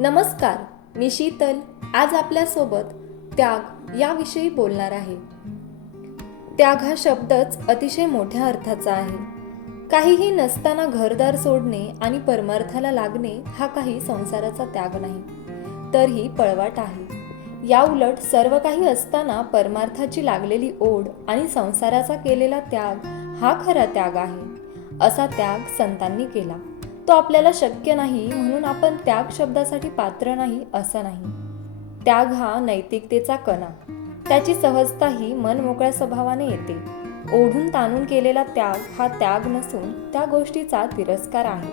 नमस्कार, मी शीतल. आज आपल्यासोबत त्याग याविषयी बोलणार आहे. त्याग हा शब्दच अतिशय मोठ्या अर्थाचा आहे. काहीही नसताना घरदार सोडणे आणि परमार्थाला लागणे हा काही संसाराचा त्याग नाही, तर ही पळवाट आहे. या उलट सर्व काही असताना परमार्थाची लागलेली ओढ आणि संसाराचा केलेला त्याग हा खरा त्याग आहे. असा त्याग संतांनी केला. तो आपल्याला शक्य नाही म्हणून आपण त्याग शब्दासाठी पात्र नाही असं नाही. त्याग हा नैतिकतेचा कणा. त्याची सहजता ही मन मोकळ्या स्वभावाने येते. ओढून ताणून केलेला त्याग हा त्याग नसून त्या गोष्टीचा तिरस्कार आहे.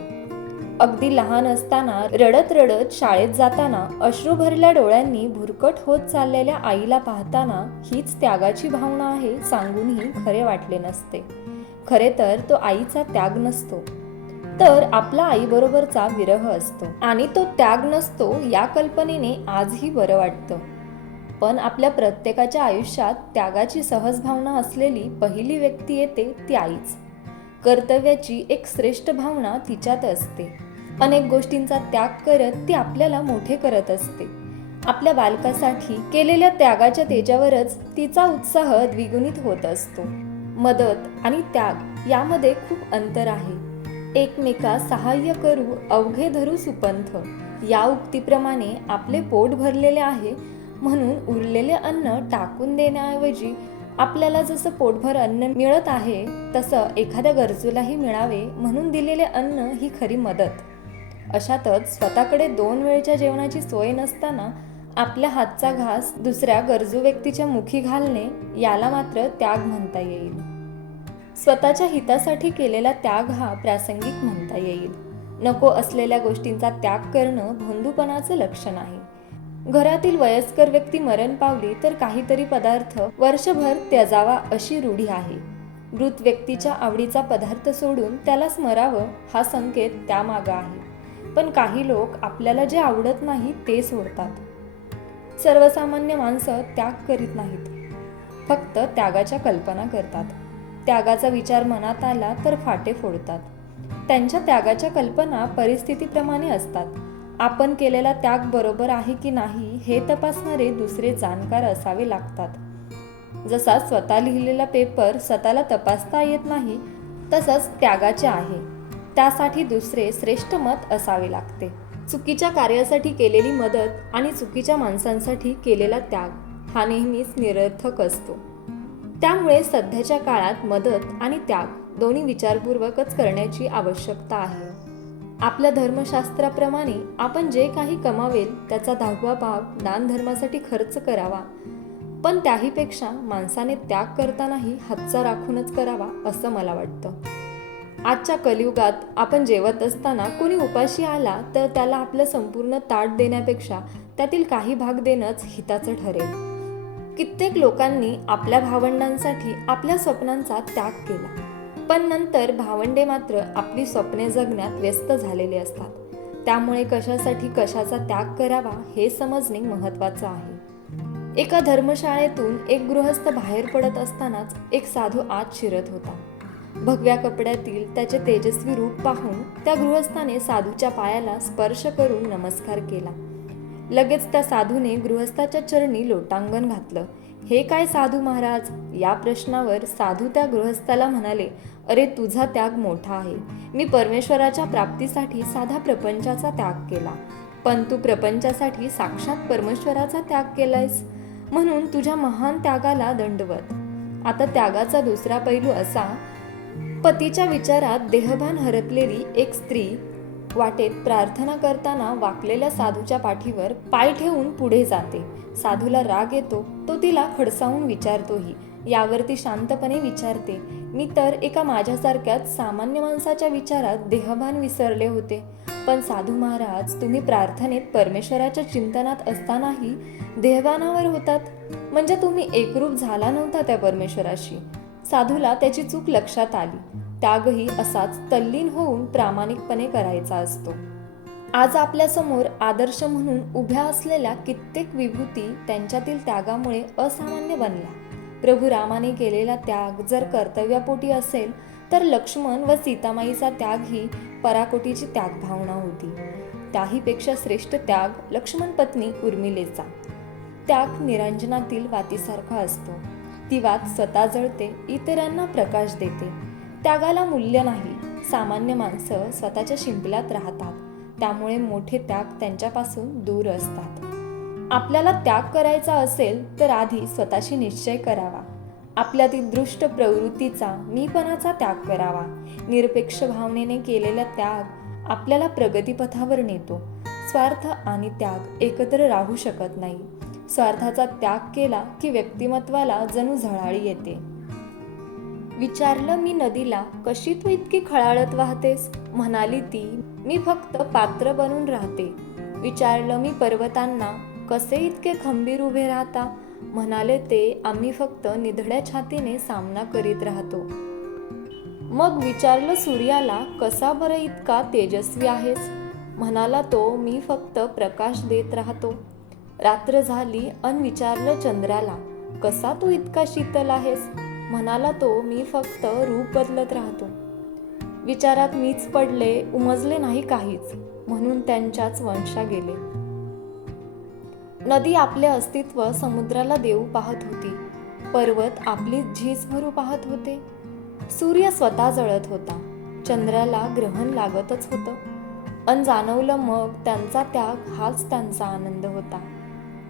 अगदी लहान असताना रडत रडत शाळेत जाताना अश्रू भरल्या डोळ्यांनी भुरकट होत चाललेल्या आईला पाहताना हीच त्यागाची भावना आहे सांगूनही खरे वाटले नसते. खरे तर तो आईचा त्याग नसतो, तर आपला आईबरोबरचा विरह असतो. आणि तो त्याग नसतो या कल्पनेने आजही बरं वाटतं. पण आपल्या प्रत्येकाच्या आयुष्यात त्यागाची सहज भावना असलेली पहिली व्यक्ती येते ती आईच. कर्तव्याची एक श्रेष्ठ भावना तिच्यात असते. अनेक गोष्टींचा त्याग करत ती आपल्याला मोठे करत असते. आपल्या बालकासाठी केलेल्या त्यागाच्या तेजावरच तिचा उत्साह द्विगुणित होत असतो. मदत आणि त्याग यामध्ये खूप अंतर आहे. एकमेका सहाय्य करू अवघे धरू सुपंथ या उक्तीप्रमाणे आपले पोट भरलेले आहे म्हणून उरलेले अन्न टाकून देण्याऐवजी आपल्याला जसं पोटभर अन्न मिळत आहे तसं एखाद्या गरजूलाही मिळावे म्हणून दिलेले अन्न ही खरी मदत. अशातच स्वतःकडे 2 वेळच्या जेवणाची सोय नसताना आपल्या हातचा घास दुसऱ्या गरजू व्यक्तीच्या मुखी घालणे याला मात्र त्याग म्हणता येईल. स्वतःच्या हितासाठी केलेला त्याग हा प्रासंगिक म्हणता येईल. नको असलेल्या गोष्टींचा त्याग करणं भोंदूपणाचं लक्षण आहे. घरातील वयस्कर व्यक्ती मरण पावली तर काहीतरी पदार्थ वर्षभर त्याजावा अशी रूढी आहे. मृत व्यक्तीच्या आवडीचा पदार्थ सोडून त्याला स्मरावं हा संकेत त्यामागं आहे. पण काही लोक आपल्याला जे आवडत नाही ते सोडतात. सर्वसामान्य माणसं त्याग करीत नाहीत, फक्त त्यागाच्या कल्पना करतात. त्यागाचा विचार मनात आला तर फाटे फोडतात. त्यांच्या त्यागाच्या कल्पना परिस्थितीप्रमाणे असतात. आपण केलेला त्याग बरोबर आहे की नाही हे तपासणारे दुसरे जाणकार असावे लागतात. जसा स्वतः लिहिलेला पेपर स्वतःला तपासता येत नाही तसंच त्यागाचे आहे. त्यासाठी दुसरे श्रेष्ठ मत असावे लागते. चुकीच्या कार्यासाठी केलेली मदत आणि चुकीच्या माणसांसाठी केलेला त्याग हा नेहमीच निरर्थक असतो. त्यामुळे सध्याच्या काळात मदत आणि त्याग दोन्ही विचारपूर्वकच करण्याची आवश्यकता आहे. आपल्या धर्मशास्त्राप्रमाणे आपण जे काही कमावेल त्याचा 10वा भाग दानधर्मासाठी खर्च करावा, पण त्याहीपेक्षा माणसाने त्याग करतानाही हातचा राखूनच करावा असं मला वाटतं. आजच्या कलियुगात आपण जेवत असताना कोणी उपाशी आला तर त्याला आपलं संपूर्ण ताट देण्यापेक्षा त्यातील काही भाग देणंच हिताचं ठरेल. कित्येक लोकांनी आपल्या भावंडांसाठी आपल्या स्वप्नांचा त्याग केला, पण नंतर भावंडे मात्र आपली स्वप्ने जगण्यात व्यस्त झालेले असतात. त्यामुळे कशासाठी कशाचा त्याग करावा हे समजणे महत्त्वाचं आहे. एका धर्मशाळेतून एक गृहस्थ बाहेर पडत असतानाच एक साधू आत शिरत होता. भगव्या कपड्यातील त्याचे तेजस्वी रूप पाहून त्या गृहस्थाने साधूच्या पायाला स्पर्श करून नमस्कार केला. लगेच त्या साधूने गृहस्थाच्या चरणी लोटांगण घातलं. हे काय साधू महाराज? या प्रश्नावर साधू त्या गृहस्थाला म्हणाले, अरे तुझा त्याग मोठा आहे. मी परमेश्वराच्या प्राप्तीसाठी साधा प्रपंचाचा त्याग केला, पण तू प्रपंचासाठी साक्षात परमेश्वराचा त्याग केलायस म्हणून तुझ्या महान त्यागाला दंडवत. आता त्यागाचा दुसरा पैलू असा, पतीच्या विचारात देहभान हरपलेली एक स्त्री वाटेत प्रार्थना करताना वाकलेल्या साधूच्या पाठीवर पाय ठेवून पुढे जाते. साधूला राग येतो. तो तिला खडसावून विचारतोही. यावर ती शांतपणे विचारते, मी तर एका माझ्यासारख्याच सामान्य माणसाच्या विचारात देहभान विसरले होते, पण साधू महाराज तुम्ही प्रार्थनेत परमेश्वराच्या चिंतनात असतानाही देहभानावर होतात, म्हणजे तुम्ही एकरूप झाला नव्हता त्या परमेश्वराशी. साधूला त्याची चूक लक्षात आली. त्यागही असाच तल्लीन होऊन प्रामाणिकपणे करायचा असतो. आज आपल्यासमोर आदर्श म्हणून उभ्या असलेल्या कित्येक विभूती त्यांच्यातील त्यागामुळे असामान्य बनल्या. प्रभू रामाने केलेला त्याग जर कर्तव्यापोटी असेल तर लक्ष्मण व सीतामाईचा त्याग ही पराकोटीची त्यागभावना होती. त्याहीपेक्षा श्रेष्ठ त्याग लक्ष्मण पत्नी उर्मिलेचा. त्याग निरांजनातील वातीसारखा असतो. ती वात स्वतः जळते, इतरांना प्रकाश देते. त्यागाला मूल्य नाही. सामान्य माणसं स्वतःच्या शिंपल्यात राहतात, त्यामुळे मोठे त्याग त्यांच्यापासून दूर असतात. आपल्याला त्याग करायचा असेल तर आधी स्वतःशी निश्चय करावा. आपल्यातील दृष्ट प्रवृत्तीचा, मीपणाचा त्याग करावा. निरपेक्ष भावनेने केलेला त्याग आपल्याला प्रगतीपथावर नेतो. स्वार्थ आणि त्याग एकत्र राहू शकत नाही. स्वार्थाचा त्याग केला की व्यक्तिमत्वाला जणू झळाळी येते. विचारलं मी नदीला, कशी तू इतकी खळाळत वाहतेस? म्हणाली ती, मी फक्त पात्र बनून राहते. विचारलं मी पर्वतांना, कसे इतके खंबीर उभे राहता? म्हणाले ते, आम्ही फक्त निधड्या छातीने सामना करीत राहतो. मग विचारलं सूर्याला, कसा बरं इतका तेजस्वी आहेस? म्हणाला तो, मी फक्त प्रकाश देत राहतो. रात्र झाली अन विचारलं चंद्राला, कसा तू इतका शीतल आहेस? म्हणाला तो, मी फक्त रूप बदलत राहतो. विचारात मीच पडले, उमजले नाही काहीच, म्हणून त्यांच्याच वंशा गेले. नदी आपले अस्तित्व समुद्राला देऊ पाहत होती. पर्वत आपली झीज भरू पाहत होते. सूर्य स्वतः जळत होता. चंद्राला ग्रहण लागतच होतं. अन जाणवलं मग त्यांचा त्याग हाच त्यांचा आनंद होता.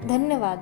धन्यवाद.